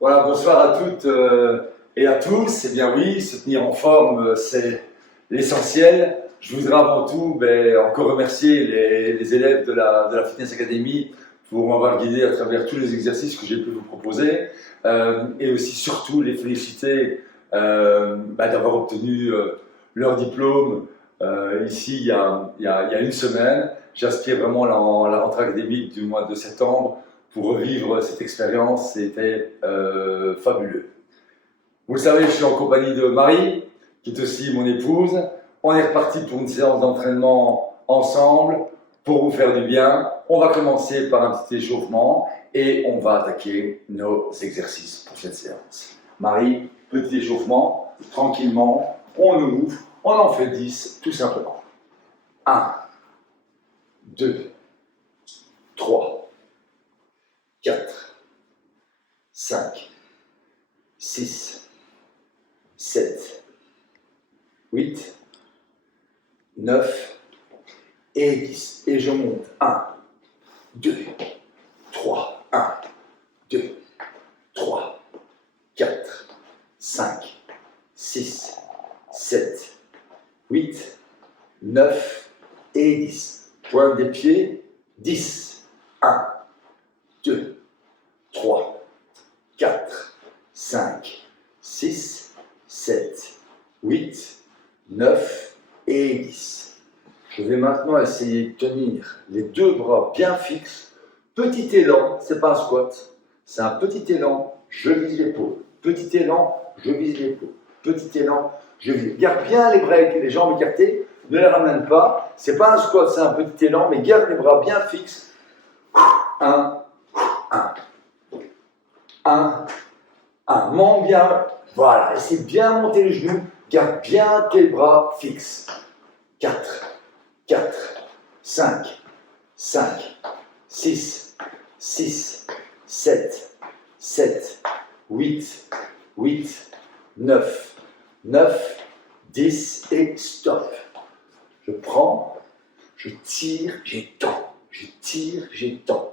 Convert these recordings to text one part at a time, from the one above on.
Voilà, bonsoir à toutes et à tous. Eh bien oui, se tenir en forme, c'est l'essentiel. Je voudrais avant tout encore remercier les élèves de la Fitness Academy pour m'avoir guidé à travers tous les exercices que j'ai pu vous proposer et aussi surtout les féliciter d'avoir obtenu leur diplôme ici il y a une semaine. J'aspire vraiment à la rentrée académique du mois de septembre pour revivre cette expérience. C'était fabuleux. Vous le savez, je suis en compagnie de Marie, qui est aussi mon épouse. On est reparti pour une séance d'entraînement ensemble pour vous faire du bien. On va commencer par un petit échauffement et on va attaquer nos exercices pour cette séance. Marie, petit échauffement, tranquillement, on ouvre, on en fait 10 tout simplement. 1, 2, 3, 4, 5, 6, 7, 8, 9 et 10. Et je monte. 1, 2, 3, 1, 2, 3, 4, 5, 6, 7, 8, 9 et 10. Pointe des pieds, 10. 1, 2, 3, 4, 5, 6, 7, 8, 9 et 10. Je vais maintenant essayer de tenir les deux bras bien fixes. Petit élan, c'est pas un squat, c'est un petit élan, je vise l'épaule. Petit élan, je vise l'épaule. Petit élan, je vise. Garde bien les bras avec les jambes écartées, ne les ramène pas. C'est pas un squat, c'est un petit élan, mais garde les bras bien fixes. 1, 1, 1, 1. Monte bien, voilà, essaie de bien monter les genoux, garde bien tes bras fixes. 4, 4, 5, 5, 6, 6, 7, 7, 8, 8, 9, 9, 10 et stop. Je prends, je tire, j'étends, je tire, j'étends.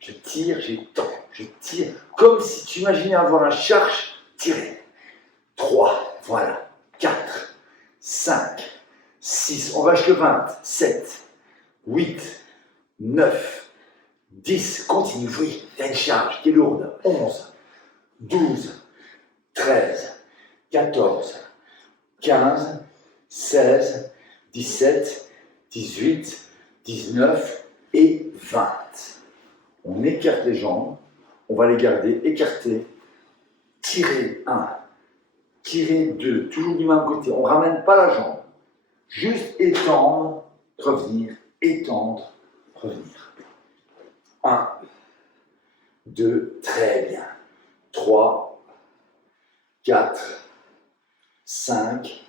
Je tire, j'étends, je tire, comme si tu imaginais avoir un charge tiré. 3, voilà, 4, 5, 6, on va jusqu'à 20, 7, 8, 9, 10, continue, oui, il y a une charge qui est lourde, 11, 12, 13, 14, 15, 16, 17, 18, 19 et 20. On écarte les jambes, on va les garder écartées, tirer 1, tirer 2, toujours du même côté, on ne ramène pas la jambe, juste étendre, revenir, étendre, revenir. 1, 2, très bien, 3, 4, 5,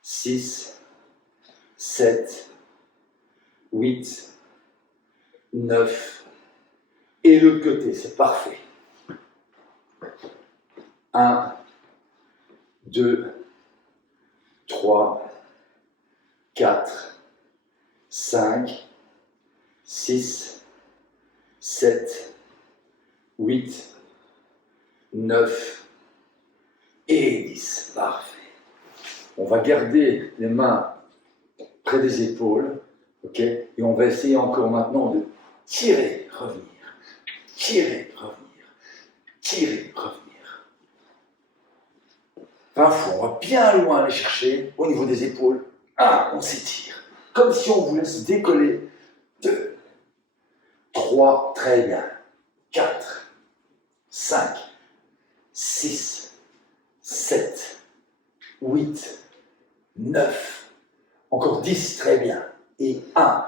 6, 7, 8, 9, et l'autre côté, c'est parfait. 1, 2, 3, 4, 5, 6, 7, 8, 9 et 10. Parfait. On va garder les mains près des épaules, ok? Et on va essayer encore maintenant de tirer, revenir. Tirer, revenir. Tirer, revenir. 20 fois, on va bien loin aller chercher au niveau des épaules. 1, on s'étire. Comme si on voulait se décoller. 2, 3, très bien. 4, 5, 6, 7, 8, 9. Encore 10, très bien. Et 1,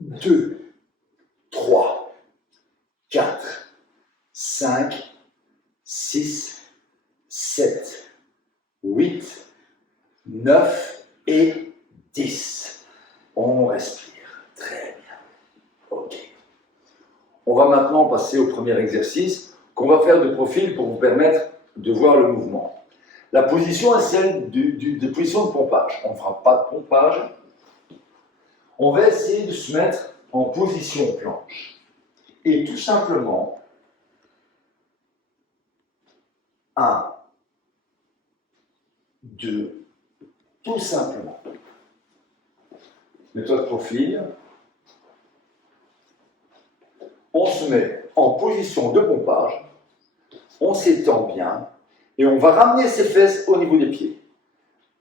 2, 3, 4, 5, 6, 7, 8, 9 et 10. On respire. Très bien. Ok. On va maintenant passer au premier exercice qu'on va faire de profil pour vous permettre de voir le mouvement. La position est celle de position de pompage. On ne fera pas de pompage. On va essayer de se mettre en position planche. Et tout simplement, 1, 2, tout simplement. Mets-toi de profil. On se met en position de pompage. On s'étend bien. Et on va ramener ses fesses au niveau des pieds.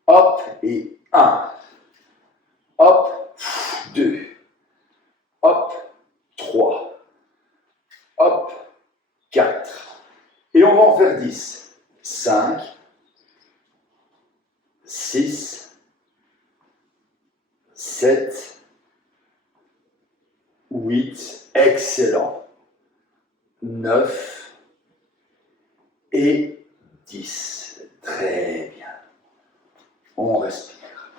Hop, et 1. Hop, 2. Hop, 3. Hop, 4. Et on va en faire 10. 5. 6. 7. 8. Excellent. 9. Et 10. Très bien. On respire.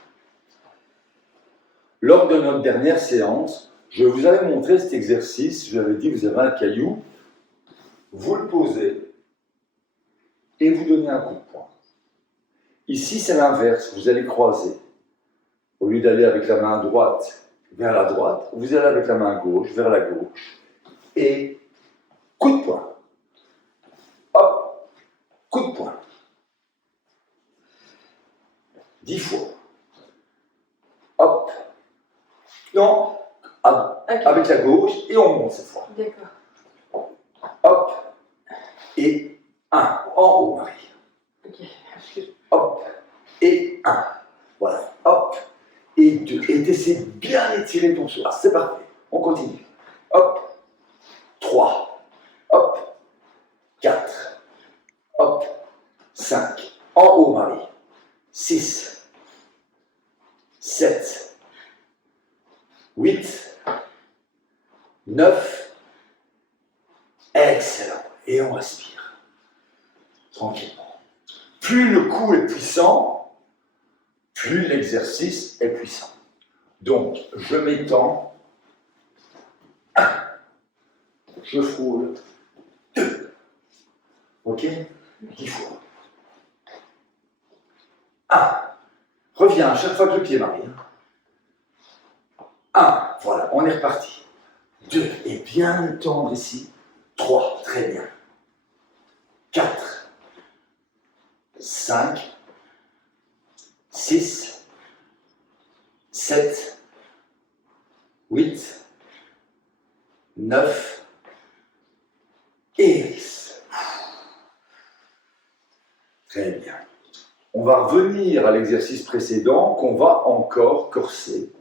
Lors de notre dernière séance, je vous avais montré cet exercice. Je vous avais dit, vous avez un caillou, vous le posez et vous donnez un coup de poing. Ici, c'est l'inverse. Vous allez croiser. Au lieu d'aller avec la main droite vers la droite, vous allez avec la main gauche vers la gauche. Et coup de poing. Hop, coup de poing. 10 fois. Hop. Non, avec la gauche, et on monte cette fois. D'accord. Hop. Et 1. En haut, Marie. Ok. Hop. Et 1. Voilà. Hop. Et 2. Et t'essaies de bien étirer ton soir. C'est parfait. On continue. Hop. 3. Hop. 4. Hop. 5. En haut, Marie. 6. 7. 8, 9, excellent. Et on respire. Tranquillement. Plus le coup est puissant, plus l'exercice est puissant. Donc, je m'étends. 1. Je frôle. 2. Ok? 10 fois. 1. Reviens à chaque fois que le pied m'arrive. 1, voilà, on est reparti. 2, et bien étendre ici. 3, très bien. 4, 5, 6, 7, 8, 9, et 10. Très bien. On va revenir à l'exercice précédent qu'on va encore corser.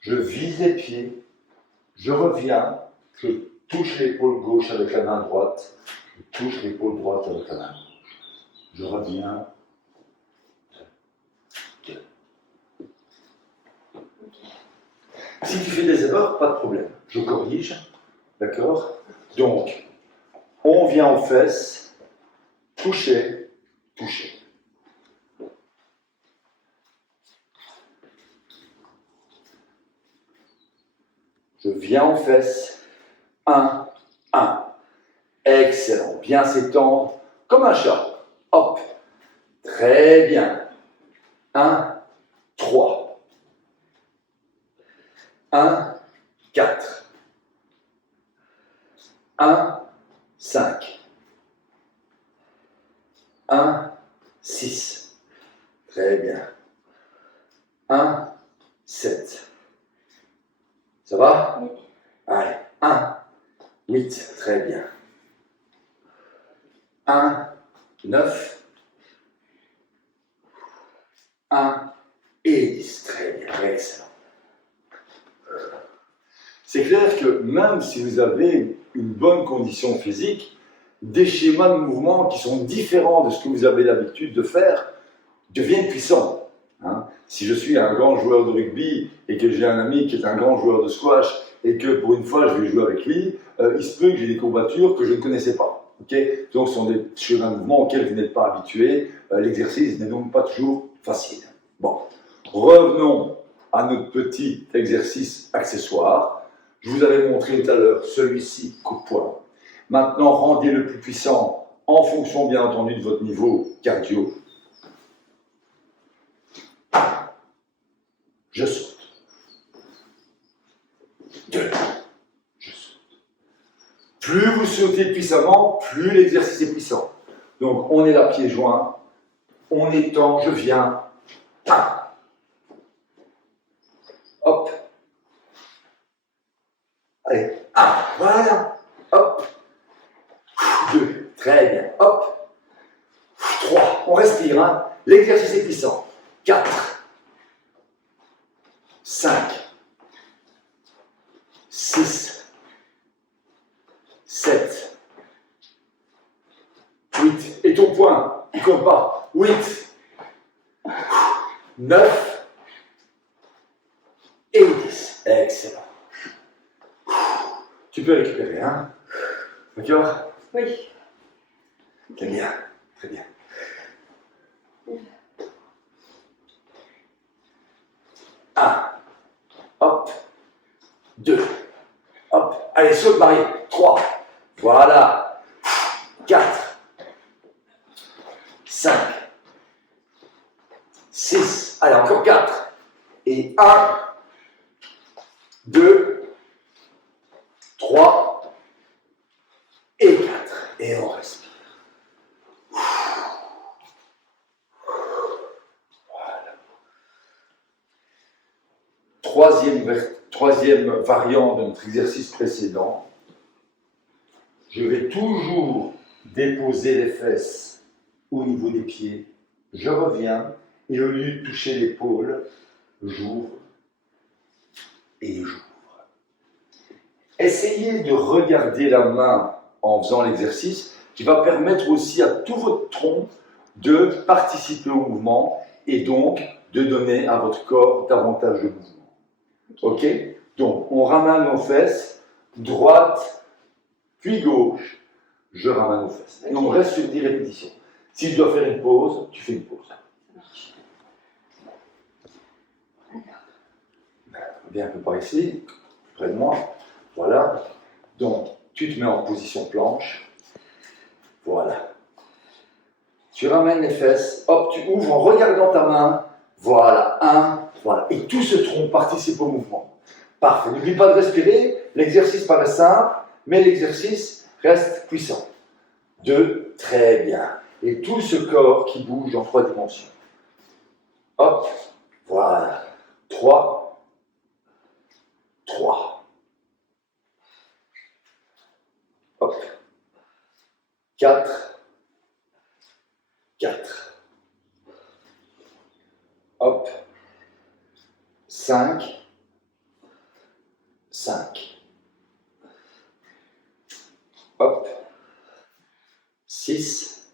Je vise les pieds, je reviens, je touche l'épaule gauche avec la main droite, je touche l'épaule droite avec la main gauche. Je reviens. 2. Si tu fais des erreurs, pas de problème. Je corrige, d'accord? Donc, on vient aux fesses, toucher, toucher. Je viens aux fesses. 1, 1. Excellent. Bien s'étendre comme un chat. Hop. Très bien. 1, 3. 1, 4. 1, 5. 1, 6. Très bien. 1, 7. Ça va? Oui. Allez, 1, 8, très bien. 1, 9, 1 et 10, très bien, excellent. C'est clair que même si vous avez une bonne condition physique, des schémas de mouvement qui sont différents de ce que vous avez l'habitude de faire deviennent puissants. Hein. Si je suis un grand joueur de rugby et que j'ai un ami qui est un grand joueur de squash et que pour une fois je vais jouer avec lui, il se peut que j'ai des courbatures que je ne connaissais pas. Okay, donc ce sont des schémas de mouvement auxquels vous n'êtes pas habitué. L'exercice n'est donc pas toujours facile. Bon, revenons à notre petit exercice accessoire. Je vous avais montré tout à l'heure celui-ci, coup de poing. Maintenant, rendez-le plus puissant en fonction, bien entendu, de votre niveau cardio. Je saute. 2. Je saute. Plus vous sautez puissamment, plus l'exercice est puissant. Donc, on est là, pieds joints. On étend, je viens. Ah. Hop. Allez. Ah, voilà. Hop. 2. Très bien. Hop. 3. On respire. Hein. L'exercice est puissant. 4. 5. 6. 7. 8. Et ton poing, il compte pas. 8. 9. Et 10. Excellent. Tu peux récupérer, hein? D'accord? Oui. Très bien. Très bien. Un. Hop. 2. Hop. Allez, saute, Marie. 3. Voilà. 4. 5. 6. Allez, encore 4. Et 1. 2. 3. Et 4. Et on respire. Voilà. Troisième variant de notre exercice précédent. Je vais toujours déposer les fesses au niveau des pieds. Je reviens et au lieu de toucher l'épaule, j'ouvre et j'ouvre. Essayez de regarder la main en faisant l'exercice qui va permettre aussi à tout votre tronc de participer au mouvement et donc de donner à votre corps davantage de mouvement. Ok? Donc, on ramène nos fesses, droite, puis gauche. Je ramène nos fesses. Et on reste sur 10 répétitions. Si je dois faire une pause, tu fais une pause. Viens un peu par ici, près de moi. Voilà. Donc, tu te mets en position planche. Voilà. Tu ramènes les fesses. Hop, tu ouvres en regardant ta main. Voilà. 1. Voilà. Et tout ce tronc participe au mouvement. Parfait. N'oublie pas de respirer. L'exercice paraît simple, mais l'exercice reste puissant. 2. Très bien. Et tout ce corps qui bouge en 3 dimensions. Hop. Voilà. 3. 3. Hop. 4. 4. Hop. 5. 5. Hop. 6.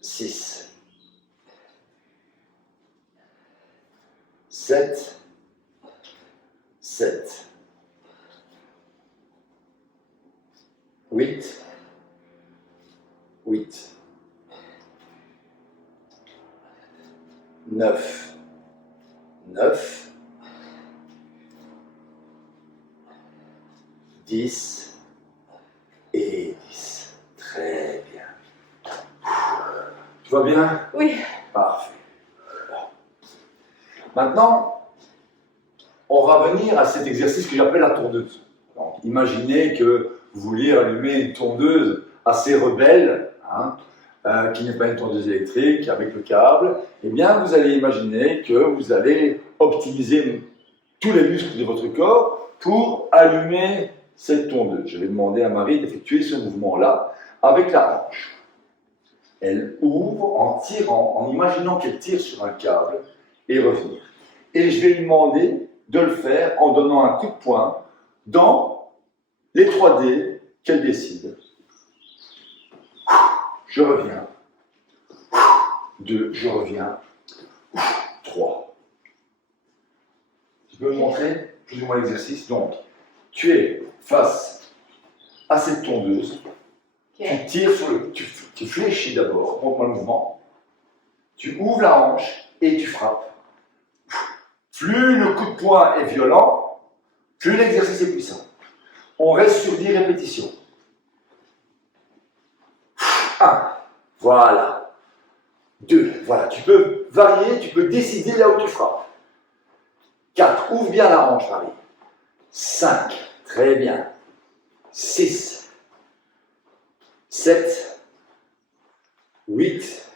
6. 7. 7. 8. 8. 9. 9. 10. Et 10. Très bien. Tu vas bien? Oui. Parfait. Maintenant, on va venir à cet exercice que j'appelle la tondeuse. Donc, imaginez que vous vouliez allumer une tondeuse assez rebelle, hein, qui n'est pas une tondeuse électrique, avec le câble. Eh bien, vous allez imaginer que vous allez optimiser tous les muscles de votre corps pour allumer cette tondeuse. Je vais demander à Marie d'effectuer ce mouvement-là avec la hanche. Elle ouvre en tirant, en imaginant qu'elle tire sur un câble et revenir. Et je vais lui demander de le faire en donnant un coup de poing dans les 3D qu'elle décide. Je reviens. 2, je reviens. 3. Tu peux me montrer plus ou moins l'exercice? Donc, tu es face à cette tondeuse. Okay. Tu tires sur le... Tu fléchis d'abord, montre-moi le mouvement. Tu ouvres la hanche et tu frappes. Plus le coup de poing est violent, plus l'exercice est puissant. On reste sur 10 répétitions. 1. Voilà. 2. Voilà. Tu peux varier, tu peux décider là où tu frappes. 4. Ouvre bien la hanche, Marie. 5. Très bien. 6, 7, 8,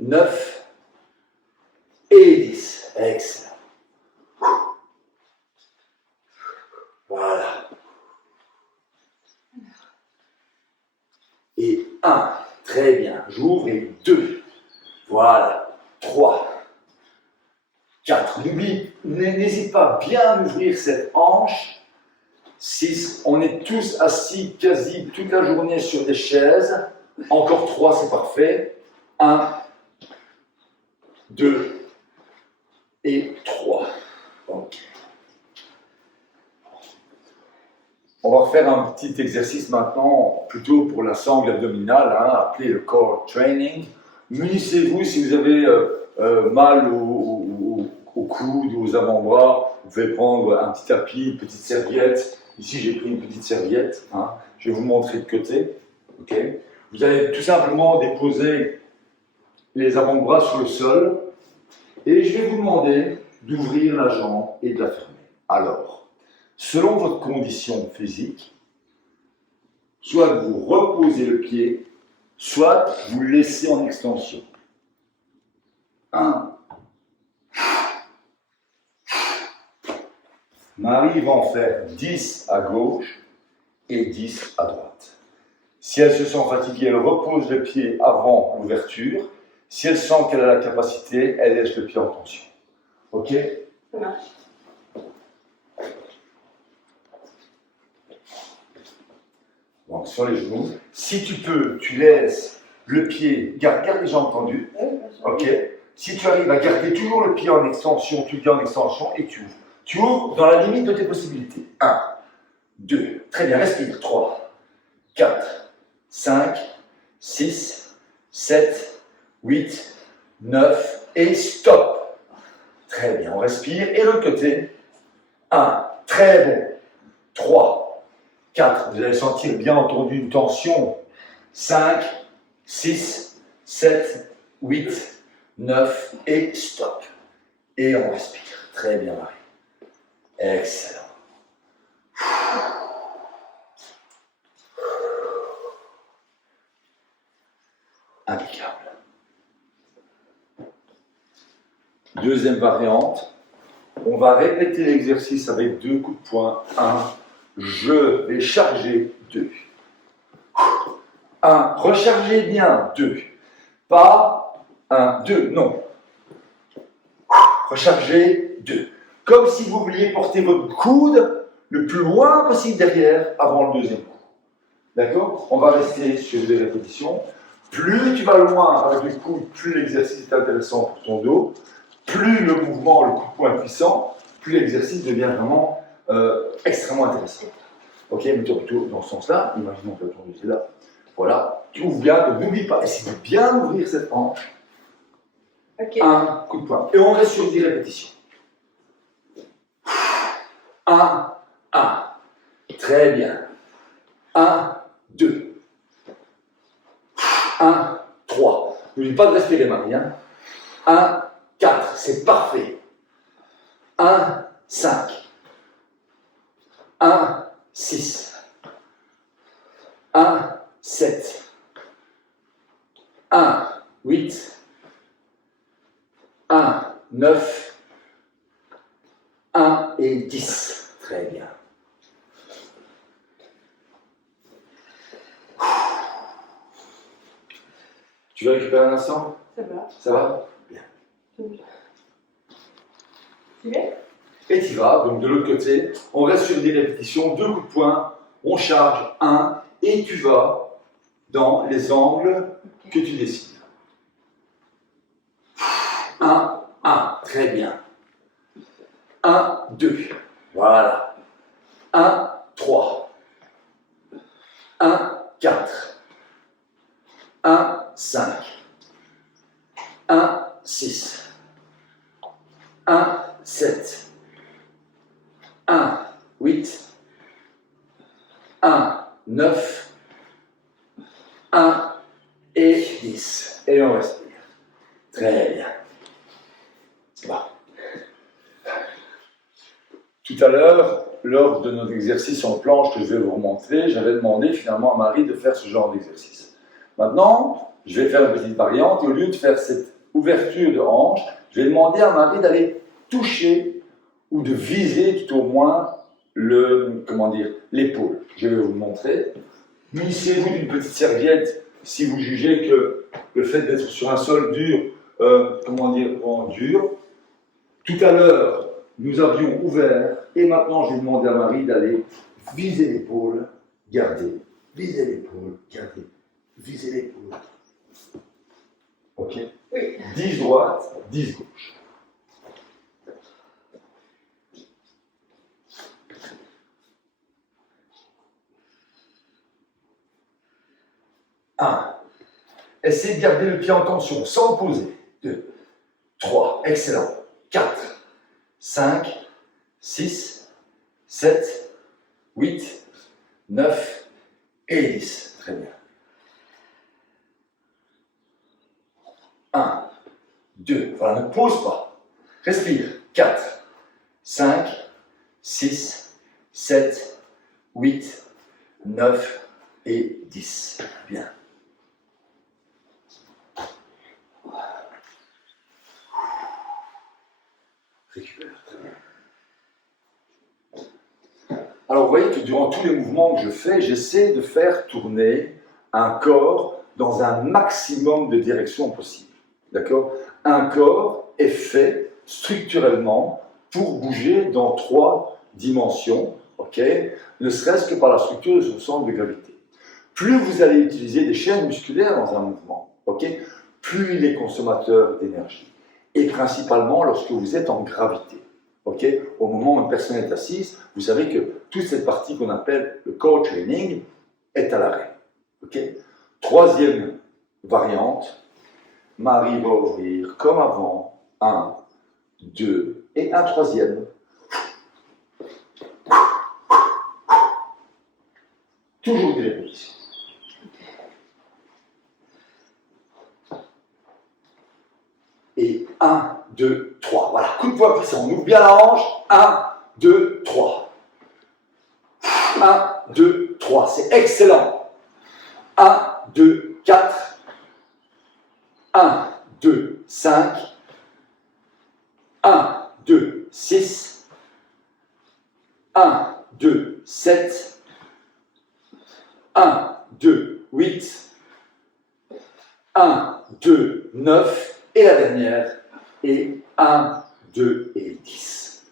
9 et 10. Excellent. Voilà. Et 1. Très bien. J'ouvre et 2. Voilà. 3. 4. N'hésite pas à bien ouvrir cette hanche. 6. On est tous assis quasi toute la journée sur des chaises. Encore 3, c'est parfait. 1, 2 et 3. Ok. On va refaire un petit exercice maintenant, plutôt pour la sangle abdominale, appelé le core training. Munissez-vous si vous avez mal au coude ou aux avant-bras. Vous pouvez prendre un petit tapis, une petite serviette. Ici, j'ai pris une petite serviette. Je vais vous montrer de côté. Okay. Vous allez tout simplement déposer les avant-bras sur le sol. Et je vais vous demander d'ouvrir la jambe et de la fermer. Alors, selon votre condition physique, soit vous reposez le pied, soit vous le laissez en extension. 1. Marie va en faire 10 à gauche et 10 à droite. Si elle se sent fatiguée, elle repose le pied avant l'ouverture. Si elle sent qu'elle a la capacité, elle laisse le pied en tension. Ok? Ça marche. Donc, sur les genoux. Si tu peux, tu laisses le pied, garde les jambes tendues. Ok? Si tu arrives à garder toujours le pied en extension, tu le gardes en extension et tu ouvres. Tu ouvres dans la limite de tes possibilités. 1, 2, très bien, respire. 3, 4, 5, 6, 7, 8, 9 et stop. Très bien, on respire. Et l'autre côté. 1, très bon. 3, 4, vous allez sentir bien entendu une tension. 5, 6, 7, 8, 9 et stop. Et on respire. Très bien, Marie. Excellent. Impeccable. Deuxième variante. On va répéter l'exercice avec 2 coups de poing. 1. Je vais charger. 2. 1. Rechargez bien. 2. Pas 1, 2. Non. Rechargez. 2. Comme si vous vouliez porter votre coude le plus loin possible derrière avant le deuxième coup. D'accord? On va rester sur des répétitions. Plus tu vas loin avec le coude, plus l'exercice est intéressant pour ton dos. Plus le mouvement, le coup de poing est puissant, plus l'exercice devient vraiment extrêmement intéressant. Ok, mettons plutôt dans ce sens-là. Imaginons que ton dos est là. Voilà, tu ouvres bien, donc n'oublie pas, essaye de bien ouvrir cette hanche. Okay. Un coup de poing. Et on reste sur 10 répétitions. 1, 1. Très bien. 1, 2. 1, 3. N'oublie pas de respirer, Marie. 1, 4. C'est parfait. 1, 5. 1, 6. 1, 7. 1, 8. 1, 9. 1 et 10. Très bien. Tu veux récupérer un instant? Ça va. Ça va? Bien. Tu veux? Et tu vas, donc de l'autre côté, on reste sur des répétitions, 2 coups de poing, on charge 1, et tu vas dans les angles que tu décides. 1, 1, très bien. 1, 2, voilà. 1, 3. 1, 4. 1, 5. 1, 6. 1, 7. 1, 8. 1, 9. 1 et 10. Et on respire. Très bien. Bon. Tout à l'heure, lors de notre exercice en planche que je vais vous remontrer, j'avais demandé finalement à Marie de faire ce genre d'exercice. Maintenant, je vais faire une petite variante et au lieu de faire cette ouverture de hanche, je vais demander à Marie d'aller toucher ou de viser tout au moins l'épaule. Je vais vous le montrer. Munissez-vous d'une petite serviette si vous jugez que le fait d'être sur un sol dur, rend dur. Tout à l'heure, nous avions ouvert et maintenant je vais demander à Marie d'aller viser l'épaule, garder, viser l'épaule, garder, viser l'épaule. Ok? Oui. 10 droite, 10 gauche. Un. Essayez de garder le pied en tension sans le poser. 2. 3. Excellent. 4. 5. 6. 7. 8. 9. Et 10. Très bien. 1. 2. Voilà, ne pose pas. Respire. 4. 5. 6. 7. 8. 9. Et 10. Bien. Récupère. Alors, vous voyez que durant tous les mouvements que je fais, j'essaie de faire tourner un corps dans un maximum de directions possibles. D'accord? Un corps est fait structurellement pour bouger dans 3 dimensions, ok? Ne serait-ce que par la structure de son centre de gravité. Plus vous allez utiliser des chaînes musculaires dans un mouvement, ok? Plus il est consommateur d'énergie. Et principalement lorsque vous êtes en gravité. Okay? Au moment où une personne est assise, vous savez que toute cette partie qu'on appelle le core training est à l'arrêt. Okay? Troisième variante, Marie va ouvrir comme avant, 1, 2 et un troisième. Toujours des répétitions. Et 1, 2, 3. Voilà, coup de poing puissant. On ouvre bien la hanche. 1, 2, 3. 1, 2, 3. C'est excellent. 1, 2, 4. 1, 2, 5. 1, 2, 6. 1, 2, 7. 1, 2, 8. 1, 2, 9. Et la dernière, et 1, 2 et 10.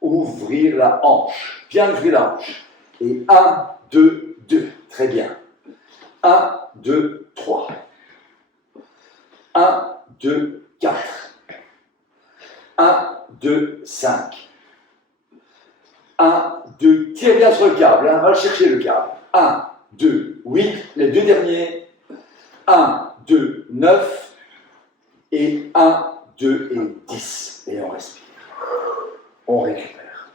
Ouvrir la hanche, bien ouvrir la hanche. Et 1, 2, 2, très bien. 1, 2, 3. 1, 2, 4. 1, 2, 5. 1, 2, tire bien sur le câble, hein, va chercher le câble. 1, 2, 8, les deux derniers. 1, 2, 9. Et 1, 2 et 10. Et on respire. On récupère.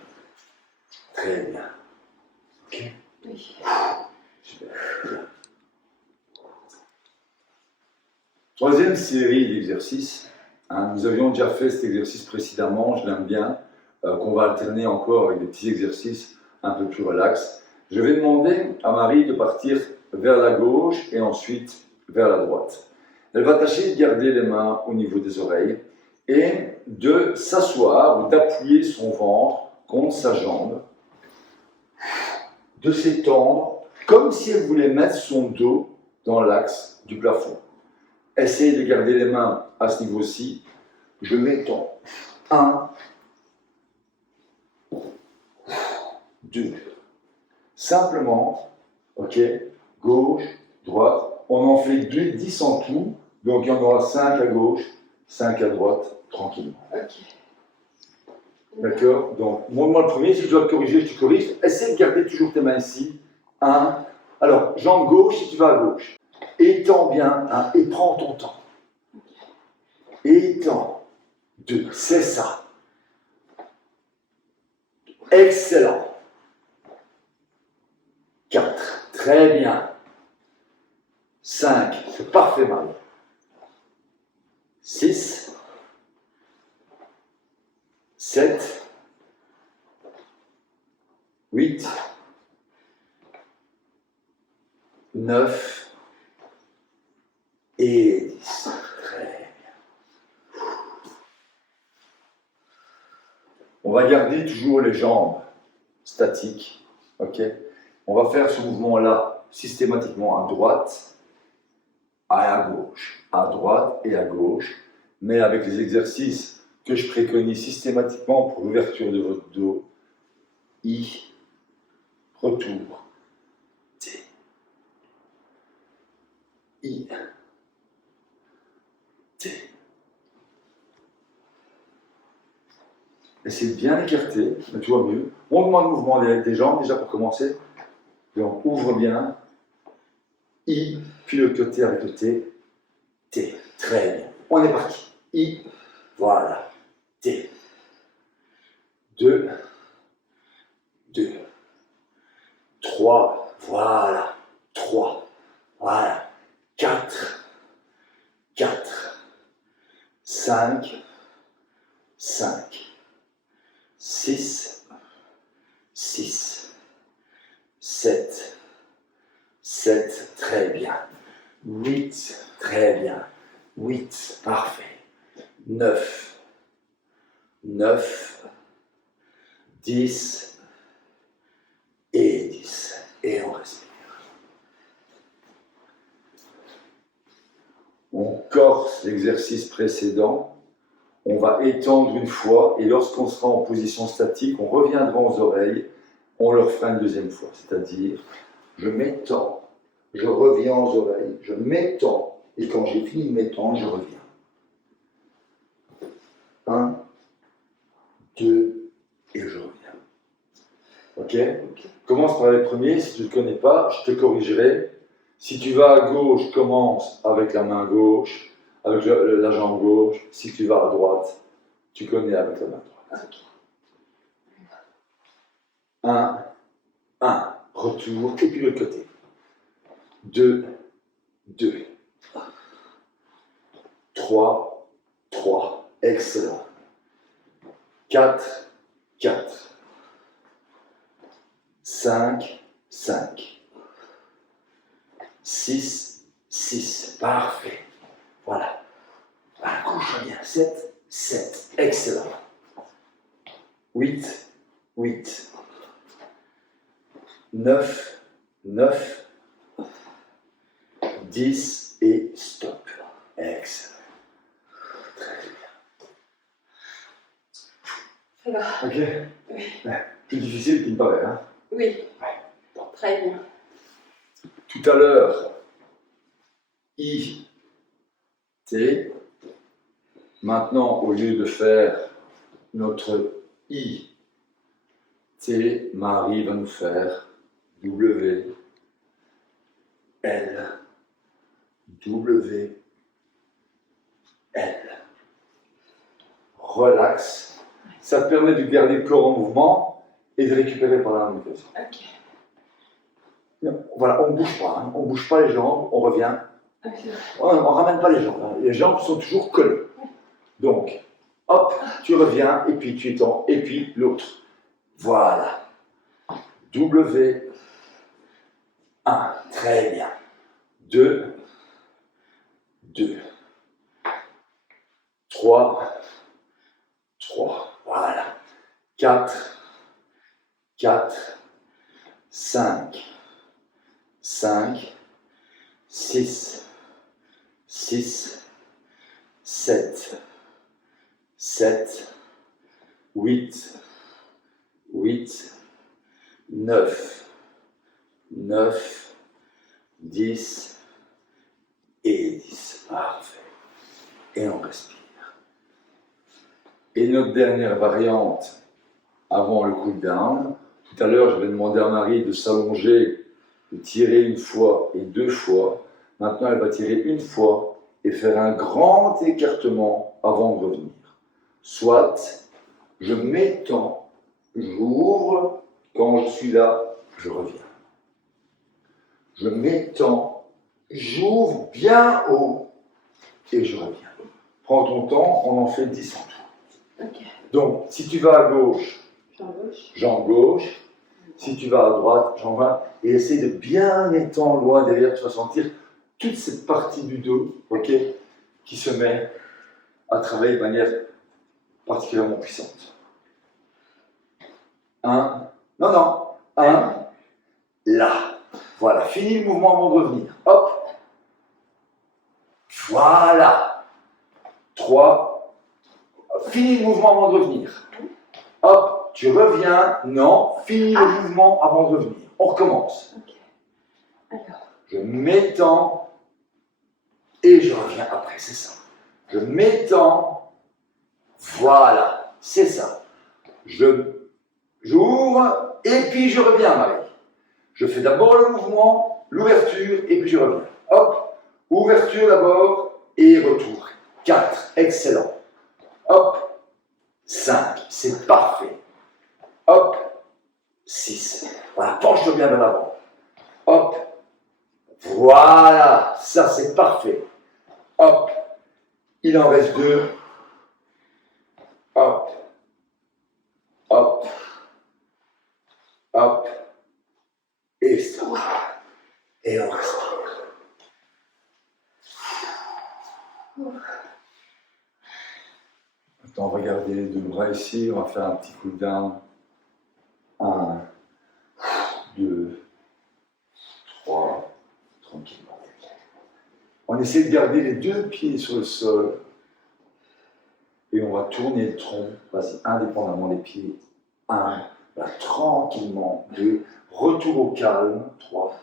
Très bien. Ok? Oui. Super. Bien. Troisième série d'exercices. Nous avions déjà fait cet exercice précédemment, je l'aime bien, qu'on va alterner encore avec des petits exercices un peu plus relax. Je vais demander à Marie de partir vers la gauche et ensuite vers la droite. Elle va tâcher de garder les mains au niveau des oreilles et de s'asseoir ou d'appuyer son ventre contre sa jambe, de s'étendre comme si elle voulait mettre son dos dans l'axe du plafond. Essayez de garder les mains à ce niveau-ci. Je m'étends. 1, 2. Simplement, ok, gauche, droite. On en fait 10 en tout. Donc il y en aura 5 à gauche, 5 à droite, tranquillement. Ok. D'accord? Donc, montre-moi le premier. Si je dois te corriger, je te corrige. Essaye de garder toujours tes mains ici. 1. Alors, jambe gauche si tu vas à gauche. Étends bien, hein, et prends ton temps. Étends. 2, c'est ça. Excellent. 4, Très bien. 5, c'est parfait, Marie. 6, 7, 8, 9 et 10. Très bien. On va garder toujours les jambes statiques. Ok? On va faire ce mouvement-là systématiquement à droite, à gauche, à droite et à gauche, mais avec les exercices que je préconise systématiquement pour l'ouverture de votre dos. I, retour, T, I, T. Essayez de bien écarter, mais tu vois mieux. On demande le mouvement des jambes déjà pour commencer. Et on ouvre bien. I, puis le côté avec le T. T. Très bien. On est parti. I, voilà. T. 2, 2, 3, voilà. 3, voilà. 4, 4, 5, 5. 6, 6, 7, 7, très bien. 8, très bien. 8, parfait. 9, 9, 10 et 10. Et on respire. On corse l'exercice précédent. On va étendre une fois et lorsqu'on sera en position statique, on reviendra aux oreilles, on le refera une deuxième fois. C'est-à-dire, je m'étends, je reviens aux oreilles, je m'étends et quand j'ai fini de m'étendre, je reviens. 1, 2 et je reviens. Ok? Commence par les premiers. Si tu ne le connais pas, je te corrigerai. Si tu vas à gauche, commence avec la main gauche. Avec la jambe gauche, si tu vas à droite, tu connais avec la main droite. 1, 1, retour, et puis l'autre côté. 2, 2. 3, 3. Excellent. 4, 4. 5, 5. 6, 6. Parfait. Voilà. À la gauche, bien. 7, 7. Excellent. 8, 8. 9, 9. 10 et stop. Excellent. Très bien. Ça va. Ok? Oui. Plus difficile qu'il me paraît, hein? Oui. Très bien. Tout à l'heure, I, T. Maintenant, au lieu de faire notre I, T, Marie va nous faire W, L, W, L. Relax. Ça te permet de garder le corps en mouvement et de récupérer par la même façon. Ok. Voilà, on ne bouge pas, hein. On ne bouge pas les jambes, on revient. Ok. On ne ramène pas les jambes, hein. Les jambes sont toujours collées. Donc, hop, tu reviens, et puis tu étends, et puis l'autre. Voilà. W, 1, très bien. 2, 2. 3, 3. Voilà. 4, 4. 5, 5. 6, 6. 7, 7. 8, 8. 9, 9. 10 et 10. Parfait. Et on respire. Et notre dernière variante avant le cool down. Tout à l'heure, j'avais demandé à Marie de s'allonger, de tirer une fois et deux fois. Maintenant, elle va tirer une fois et faire un grand écartement avant de revenir. Soit je m'étends, j'ouvre, quand je suis là, je reviens. je m'étends, j'ouvre bien haut et je reviens. Prends ton temps, on en fait 10 en tout. Ok. Donc, si tu vas à gauche, Jambe gauche. jambe gauche. Si tu vas à droite, jambe droite. Et essaie de bien étendre loin derrière. Tu vas sentir toute cette partie du dos, ok, qui se met à travailler de manière particulièrement puissante. Un. Non, non. Un. Là. Voilà. Finis le mouvement avant de revenir. Hop. Voilà. 3. Finis le mouvement avant de revenir. Hop. Tu reviens. Non. Finis le mouvement avant de revenir. On recommence. Ok. Alors. Je m'étends et je reviens après. C'est ça. Je m'étends. Voilà. C'est ça. J'ouvre et puis je reviens, Marie. Je fais d'abord le mouvement, l'ouverture et puis je reviens. Hop. Ouverture d'abord et retour. 4. Excellent. Hop. 5. C'est parfait. Hop. 6. Voilà. Penche-toi bien vers l'avant. Hop. Voilà. Ça, c'est parfait. Hop. Il en reste 2. Hop. Hop. Hop. Et stop. Et on respire. Maintenant, regardez les deux bras ici. On va faire un petit cool down. 1, 2, 3. Tranquillement. On essaie de garder les deux pieds sur le sol. Et on va tourner le tronc. Vas-y, indépendamment des pieds. 1. Là, tranquillement. 2. Retour au calme. 3.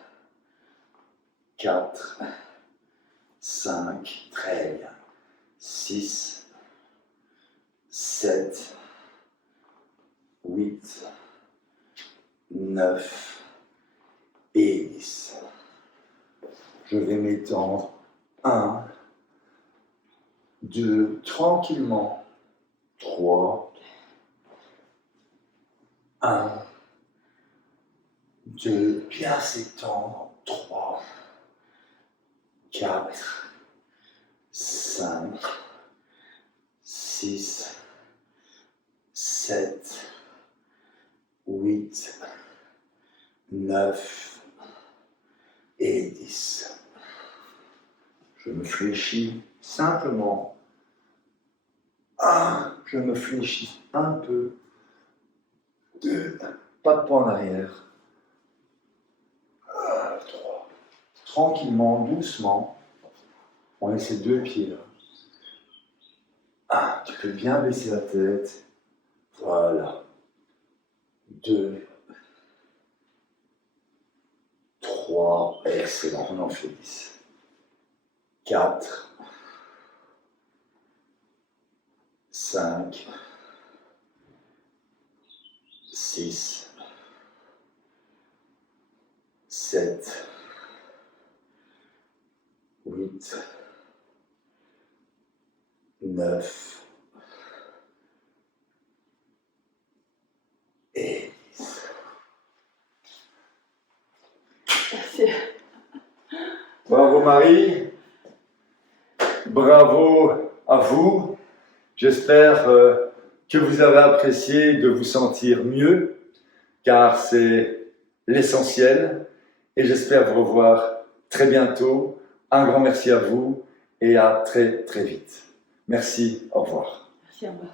4. 5. Très bien. 6. 7. 8. 9. Et 10. Je vais m'étendre. 1. 2. Tranquillement. 3. 1, 2, bien s'étendre, 3, 4, 5, 6, 7, 8, 9 et 10. Je me fléchis simplement. 1, je me fléchis un peu. 2, pas de pas en arrière. 3, tranquillement, doucement. On laisse ces deux pieds là. 1, tu peux bien baisser la tête. Voilà. 2, 3, excellent, on en fait 10. 4, 5, 6, 7, 8, 9 et 10. Merci. Bravo Marie, bravo à vous. J'espère que vous avez apprécié de vous sentir mieux, car c'est l'essentiel. Et j'espère vous revoir très bientôt. Un grand merci à vous et à très très vite. Merci, au revoir. Merci, au revoir.